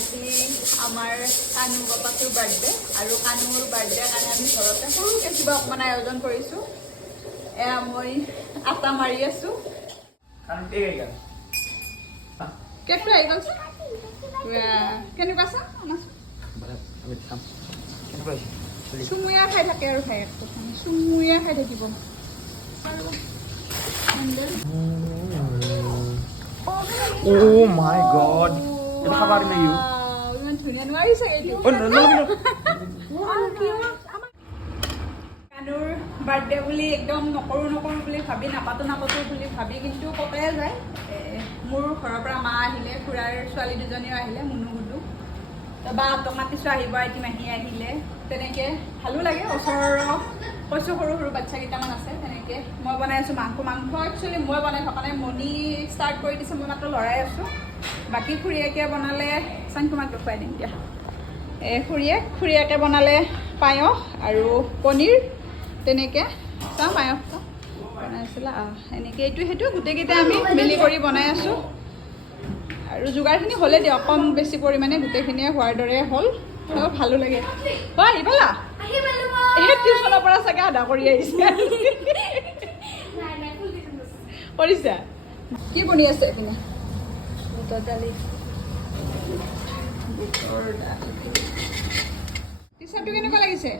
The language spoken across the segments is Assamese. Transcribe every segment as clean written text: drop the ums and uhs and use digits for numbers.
আজি আমাৰ কানু বাপাটোৰ বাৰ্থডে আৰু কানুৰ বাৰ্থডে কাৰণে আমি ঘৰতে সৰুকৈ কিবা অকণমান আয়োজন কৰিছোঁ। এয়া মই আটা মাৰি আছোঁ। কেকটো আহি গ'ল কেনেকুৱা চা চুমুয়া খাই থাকে আৰু খাই চুমুয়া খাই থাকিব। Oh my god. Itu kabar na yun. ইমান ধুনীয়া নোৱাৰিছে এইটো। Oh no no no. কানুৰ বাৰ্থডে বুলি একদম নকৰোঁ বুলি ভাবি নাপাতো বুলি ভাবি কিন্তু পতাই যায়। মোৰ ঘৰৰ পৰা মা আহিলে, খুৰাৰ ছোৱালী দুজনীও আহিলে, মুনু গুডু। বাহঁতক মাতিছোঁ আহিব, আইটি মাহী আহিলে। তেনেকৈ ভালো লাগে। ওচৰৰ কৈছোঁ সৰু বাচ্ছা কেইটামান আছে। তেনেকৈ মই বনাই আছোঁ মাংস একচুৱেলি মই বনাই থকা নাই, মণি ষ্টাৰ্ট কৰি দিছোঁ, মই মাত্ৰ লৰাই আছোঁ। বাকী খুৰীয়েকে বনালে, চাং তোমাক দেখুৱাই দিম দিয়া। খুৰীয়েকে বনালে পায়স আৰু পনীৰ। তেনেকৈ চাওঁ পায়সটো বনাইছিলা এনেকৈ এইটো সেইটো গোটেইকেইটা আমি মিলি কৰি বনাই আছোঁ। আৰু যোগাৰখিনি হ'লে দিয়ক কম বেছি পৰিমাণে গোটেইখিনিয়ে হোৱাৰ দৰে হ'ল। ভালো লাগে। হয় আহিবলা এই টিউশ্যনৰ পৰা চাগে আধা কৰি আহিছে কৰিছা। কি বনি আছে এইপিনে? বুটৰ দালি। টি চাৰ্টটো কেনেকুৱা লাগিছে?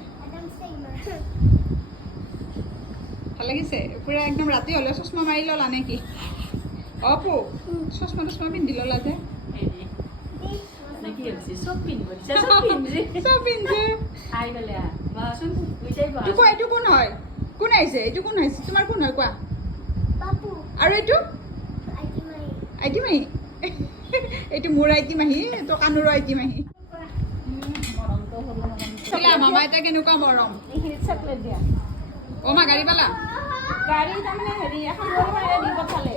ভাল লাগিছে? পুৰা একদম ৰাতি হ'লে চশমা মাৰি ল'লা নে কি? অপু চশমা পিন্ধি ল'লা যে চব পিন্ধে। এইটো কোন হয়? কোন আহিছে? এইটো কোন আহিছে? তোমাৰ কোন হয় কোৱা? আৰু এইটো আইটি মাহী। এইটো মোৰ আইটি মাহী, এইটো কানুৰৰ আইটি মাহী। মামা এতিয়া কেনেকুৱা মৰম? মা গাড়ী পালা? গাড়ী তাৰমানে হেৰি এখন দি পঠালে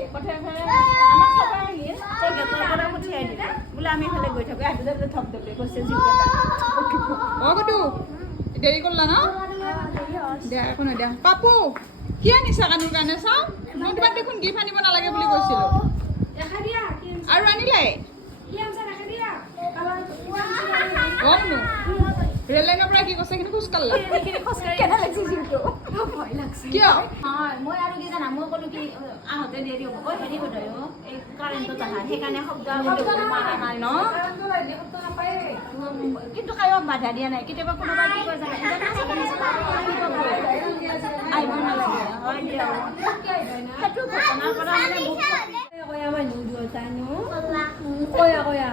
আমাক থকা আহিল গেটৰ পৰা পঠিয়াই দিলে বোলে আমি এইফালে গৈ থাকোঁ আহিলে বোলে থপ থপে কৈছে কতো দেৰি কৰিলা ন? দিয়া একো নাই দিয়া। পাপু কি আনিছা কানুৰ কাৰণে? চাওঁ মই তোমাক দেখোন গিফ্ট আনিব নালাগে বুলি কৈছিলোঁ। আৰু আনিলাই ৰেল লাইনৰ পৰা কি কৈছে? কিন্তু খোজ কাঢ়লা কিয়? মই আৰু কি জানা মই ক'লো কি আহোঁতে দেৰি হ'ব হেৰি কথা এই কাৰেণ্টত আহা সেইকাৰণে শব্দ মাৰা নাই ন। কিন্তু কায়ক বাধা দিয়া নাই। কেতিয়াবা কোনোবা কি কয় জানা আহিব নালাগে হয় দিয়া সেইটো ঘটনাৰ পৰা মানে কয়া মানুহ দুয়োটানো কয়া